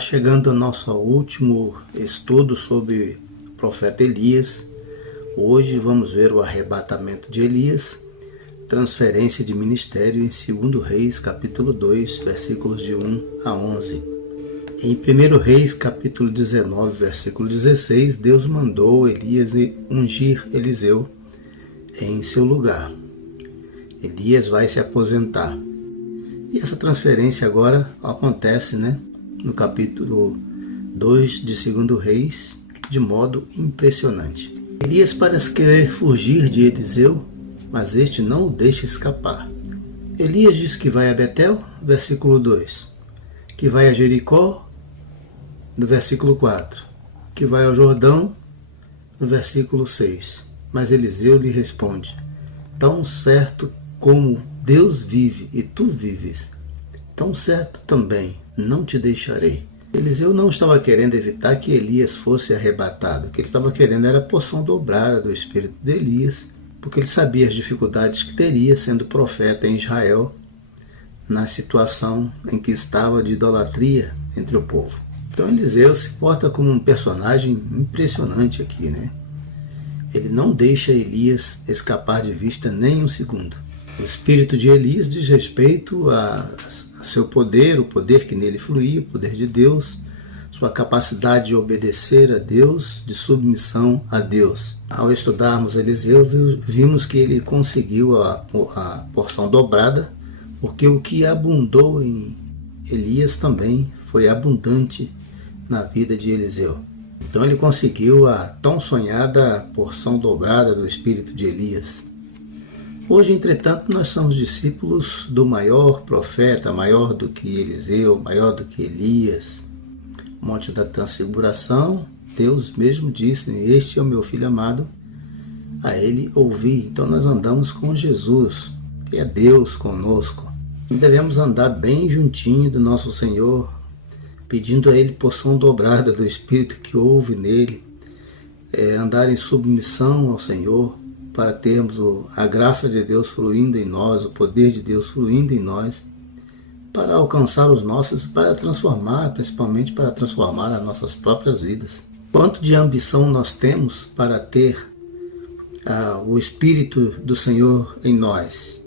Chegando ao nosso último estudo sobre o profeta Elias, hoje vamos ver o arrebatamento de Elias, transferência de ministério em 2 Reis, capítulo 2, versículos de 1 a 11. Em 1 Reis, capítulo 19, versículo 16, Deus mandou Elias ungir Eliseu em seu lugar. Elias vai se aposentar. E essa transferência agora acontece, no capítulo 2 de 2 Reis, de modo impressionante. Elias parece querer fugir de Eliseu, mas este não o deixa escapar. Elias diz que vai a Betel, versículo 2, que vai a Jericó, no versículo 4, que vai ao Jordão, no versículo 6. Mas Eliseu lhe responde: tão certo como Deus vive e tu vives, tão certo também não te deixarei. Eliseu não estava querendo evitar que Elias fosse arrebatado. O que ele estava querendo era a porção dobrada do espírito de Elias, porque ele sabia as dificuldades que teria sendo profeta em Israel, na situação em que estava de idolatria entre o povo. Então Eliseu se porta como um personagem impressionante aqui, Ele não deixa Elias escapar de vista nem um segundo. O espírito de Elias diz respeito a seu poder, o poder que nele fluía, o poder de Deus, sua capacidade de obedecer a Deus, de submissão a Deus. Ao estudarmos Eliseu, vimos que ele conseguiu a porção dobrada, porque o que abundou em Elias também foi abundante na vida de Eliseu. Então ele conseguiu a tão sonhada porção dobrada do espírito de Elias. Hoje, entretanto, nós somos discípulos do maior profeta, maior do que Eliseu, maior do que Elias. Monte da Transfiguração, Deus mesmo disse: este é o meu filho amado, a ele ouvi. Então nós andamos com Jesus, que é Deus conosco. E devemos andar bem juntinho do nosso Senhor, pedindo a Ele porção dobrada do Espírito que houve nele, andar em submissão ao Senhor, para termos a graça de Deus fluindo em nós, o poder de Deus fluindo em nós, para alcançar os nossos, para transformar, principalmente para transformar as nossas próprias vidas. Quanto de ambição nós temos para ter o Espírito do Senhor em nós?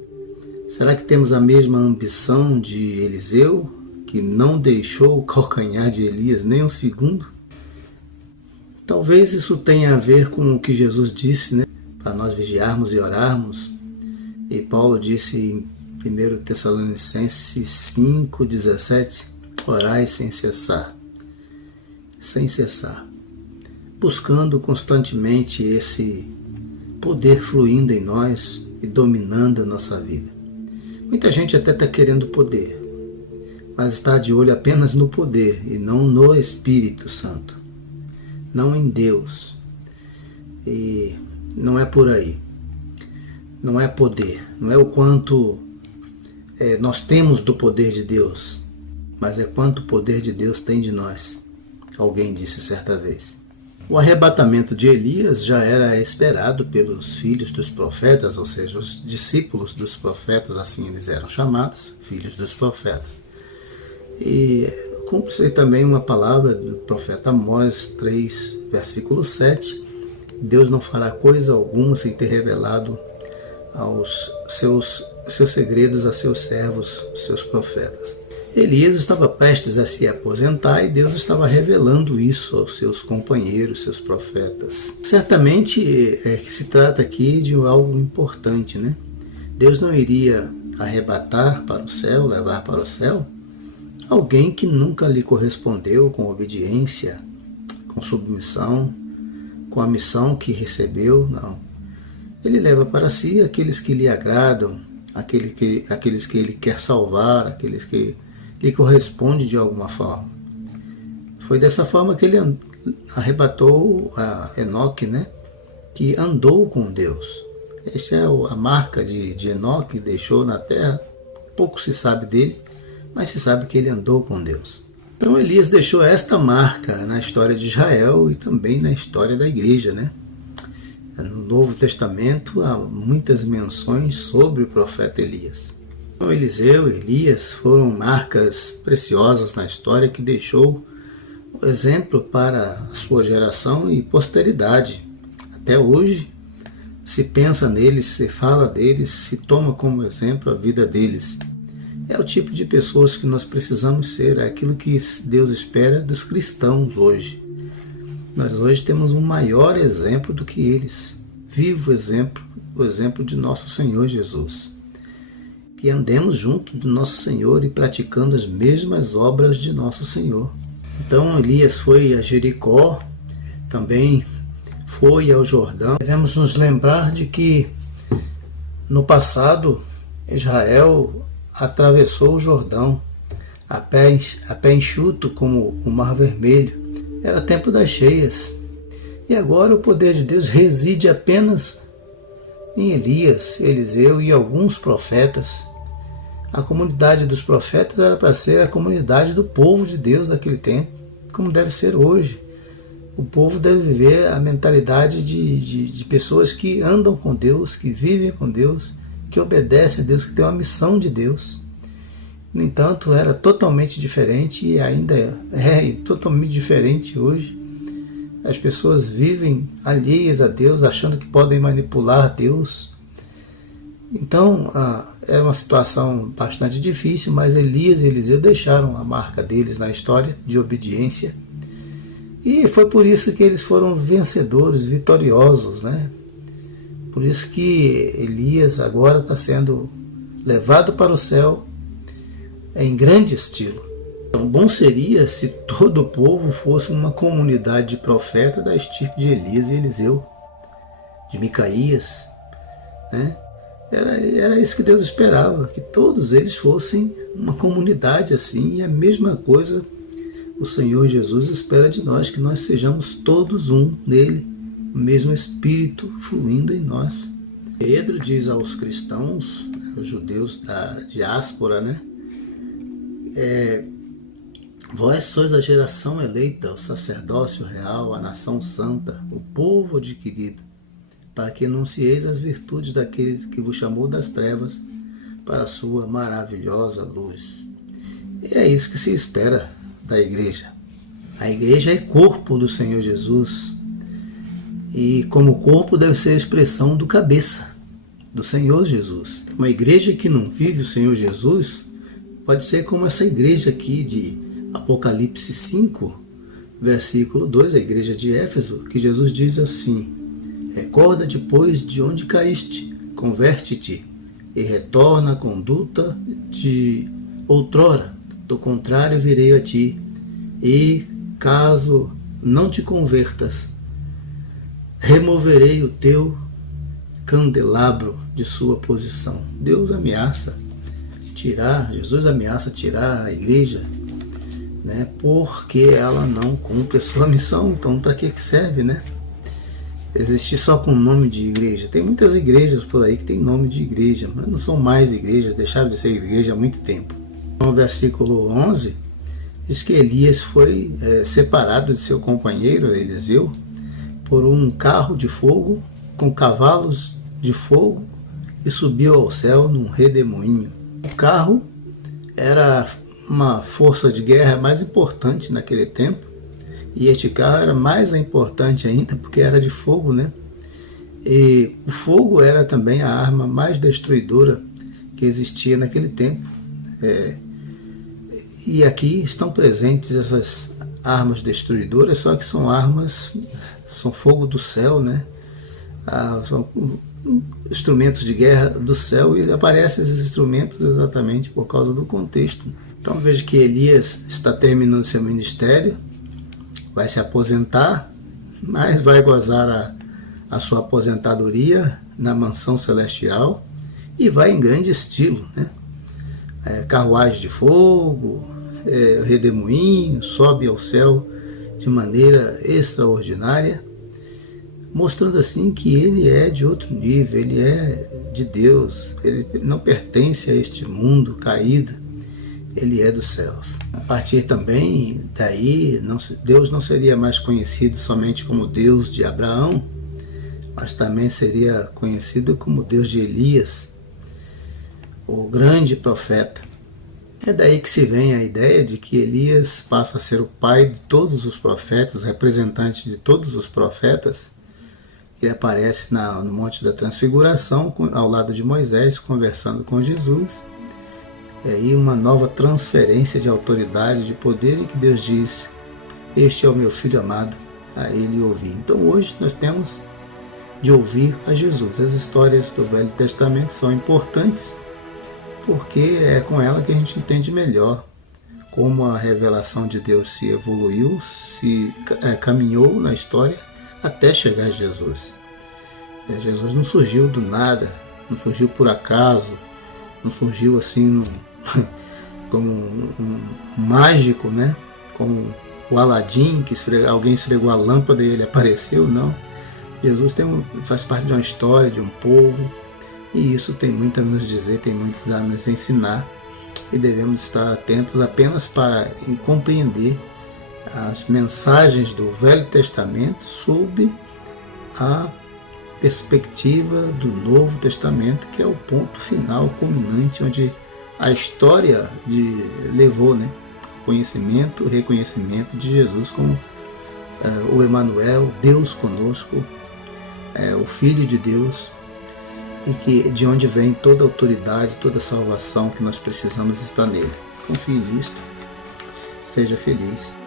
Será que temos a mesma ambição de Eliseu, que não deixou o calcanhar de Elias nem um segundo? Talvez isso tenha a ver com o que Jesus disse, para nós vigiarmos e orarmos. E Paulo disse em 1 Tessalonicenses 5,17, orai sem cessar, buscando constantemente esse poder fluindo em nós e dominando a nossa vida. Muita gente até está querendo poder, mas está de olho apenas no poder e não no Espírito Santo, não em Deus. E não é por aí. Não é poder. Não é o quanto nós temos do poder de Deus, mas é quanto o poder de Deus tem de nós. Alguém disse certa vez. O arrebatamento de Elias já era esperado pelos filhos dos profetas, ou seja, os discípulos dos profetas, assim eles eram chamados, filhos dos profetas. E cumpre-se também uma palavra do profeta Amós 3, versículo 7, Deus não fará coisa alguma sem ter revelado aos seus segredos a seus servos, seus profetas. Elias estava prestes a se aposentar e Deus estava revelando isso aos seus companheiros, seus profetas. Certamente que se trata aqui de algo importante, Deus não iria arrebatar para o céu, levar para o céu, alguém que nunca lhe correspondeu com obediência, com submissão, com a missão que recebeu, não. Ele leva para si aqueles que lhe agradam, aqueles que ele quer salvar, aqueles que lhe correspondem de alguma forma. Foi dessa forma que ele arrebatou a Enoque, que andou com Deus. Esta é a marca de Enoque, deixou na terra. Pouco se sabe dele, mas se sabe que ele andou com Deus. Então Elias deixou esta marca na história de Israel e também na história da igreja, No Novo Testamento há muitas menções sobre o profeta Elias. Então Eliseu e Elias foram marcas preciosas na história que deixou exemplo para a sua geração e posteridade. Até hoje se pensa neles, se fala deles, se toma como exemplo a vida deles. É o tipo de pessoas que nós precisamos ser, é aquilo que Deus espera dos cristãos hoje. Nós hoje temos um maior exemplo do que eles, vivo exemplo, o exemplo de nosso Senhor Jesus. Que andemos junto do nosso Senhor e praticando as mesmas obras de nosso Senhor. Então Elias foi a Jericó, também foi ao Jordão. Devemos nos lembrar de que no passado Israel atravessou o Jordão a pé enxuto como o Mar Vermelho. Era tempo das cheias. E agora o poder de Deus reside apenas em Elias, Eliseu e alguns profetas. A comunidade dos profetas era para ser a comunidade do povo de Deus daquele tempo, como deve ser hoje. O povo deve viver a mentalidade de pessoas que andam com Deus, que vivem com Deus, que obedecem a Deus, que têm uma missão de Deus. No entanto, era totalmente diferente e ainda é totalmente diferente hoje. As pessoas vivem alheias a Deus, achando que podem manipular Deus. Então, era uma situação bastante difícil, mas Elias e Eliseu deixaram a marca deles na história de obediência. E foi por isso que eles foram vencedores, vitoriosos, né? Por isso que Elias agora está sendo levado para o céu em grande estilo. Então, bom seria se todo o povo fosse uma comunidade de profeta da estirpe de Elias e Eliseu, de Micaías, né? Era isso que Deus esperava, que todos eles fossem uma comunidade assim, e a mesma coisa o Senhor Jesus espera de nós, que nós sejamos todos um nele, o mesmo Espírito fluindo em nós. Pedro diz aos cristãos, os judeus da diáspora, né? Vós sois a geração eleita, o sacerdócio real, a nação santa, o povo adquirido, para que anuncieis as virtudes daqueles que vos chamou das trevas para a sua maravilhosa luz. E é isso que se espera da igreja. A igreja é corpo do Senhor Jesus, e como corpo deve ser a expressão do cabeça, do Senhor Jesus. Uma igreja que não vive o Senhor Jesus pode ser como essa igreja aqui de Apocalipse 5, versículo 2, a igreja de Éfeso, que Jesus diz assim: recorda depois de onde caíste, converte-te e retorna à conduta de outrora, do contrário virei a ti, e caso não te convertas, removerei o teu candelabro de sua posição. Deus ameaça tirar, Jesus ameaça tirar a igreja, né, porque ela não cumpre a sua missão. Então para que serve, né? Existir só com nome de igreja. Tem muitas igrejas por aí que tem nome de igreja, mas não são mais igrejas, deixaram de ser igreja há muito tempo. No versículo 11, diz que Elias foi separado de seu companheiro Eliseu por um carro de fogo com cavalos de fogo e subiu ao céu num redemoinho. O carro era uma força de guerra mais importante naquele tempo, e este carro era mais importante ainda porque era de fogo, né? E o fogo era também a arma mais destruidora que existia naquele tempo. E aqui estão presentes essas armas destruidoras, só que são armas, são fogo do céu, né? São instrumentos de guerra do céu, e aparecem esses instrumentos exatamente por causa do contexto. Então veja que Elias está terminando seu ministério, vai se aposentar, mas vai gozar a sua aposentadoria na mansão celestial, e vai em grande estilo, né? Carruagem de fogo, redemoinho, sobe ao céu de maneira extraordinária, mostrando assim que ele é de outro nível, ele é de Deus, ele não pertence a este mundo caído, ele é dos céus. A partir também daí, Deus não seria mais conhecido somente como Deus de Abraão, mas também seria conhecido como Deus de Elias, o grande profeta. É daí que se vem a ideia de que Elias passa a ser o pai de todos os profetas, representante de todos os profetas. Ele aparece no Monte da Transfiguração, ao lado de Moisés, conversando com Jesus. E aí uma nova transferência de autoridade, de poder, em que Deus diz: este é o meu filho amado, a ele ouvi. Então hoje nós temos de ouvir a Jesus. As histórias do Velho Testamento são importantes porque é com ela que a gente entende melhor como a revelação de Deus se evoluiu, se caminhou na história até chegar a Jesus. Jesus não surgiu do nada, não surgiu por acaso, não surgiu assim como um mágico, né? Como o Aladim, que alguém esfregou a lâmpada e ele apareceu, não. Jesus faz parte de uma história, de um povo, e isso tem muito a nos dizer, tem muito a nos ensinar, e devemos estar atentos apenas para compreender as mensagens do Velho Testamento sob a perspectiva do Novo Testamento, que é o ponto final, culminante, onde a história levou, né, conhecimento, reconhecimento de Jesus como o Emanuel, Deus conosco, o Filho de Deus, e que de onde vem toda a autoridade, toda a salvação que nós precisamos está nele. Confie nisto, seja feliz.